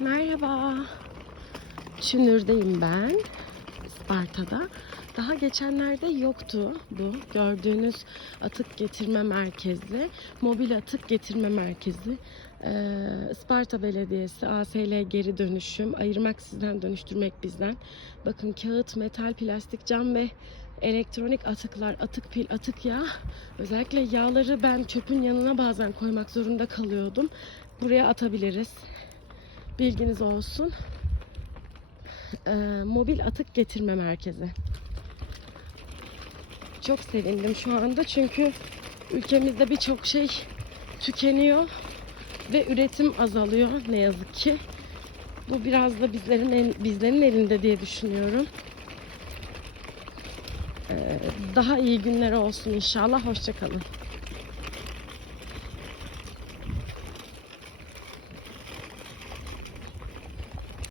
Merhaba. Çünür'deyim ben. Isparta'da. Daha geçenlerde yoktu bu gördüğünüz atık getirme merkezi, mobil atık getirme merkezi. Ee, Isparta Belediyesi, ASL geri dönüşüm, ayırmak sizden, dönüştürmek bizden. Bakın kağıt, metal, plastik, cam ve elektronik atıklar, atık pil, atık yağ. Özellikle yağları ben çöpün yanına bazen koymak zorunda kalıyordum. Buraya atabiliriz. Bilginiz olsun. Ee, mobil atık getirme merkezi. Çok sevindim şu anda çünkü ülkemizde birçok şey tükeniyor ve üretim azalıyor ne yazık ki. Bu biraz da bizlerin el- bizlerin elinde diye düşünüyorum. Ee, daha iyi günler olsun inşallah. Hoşçakalın.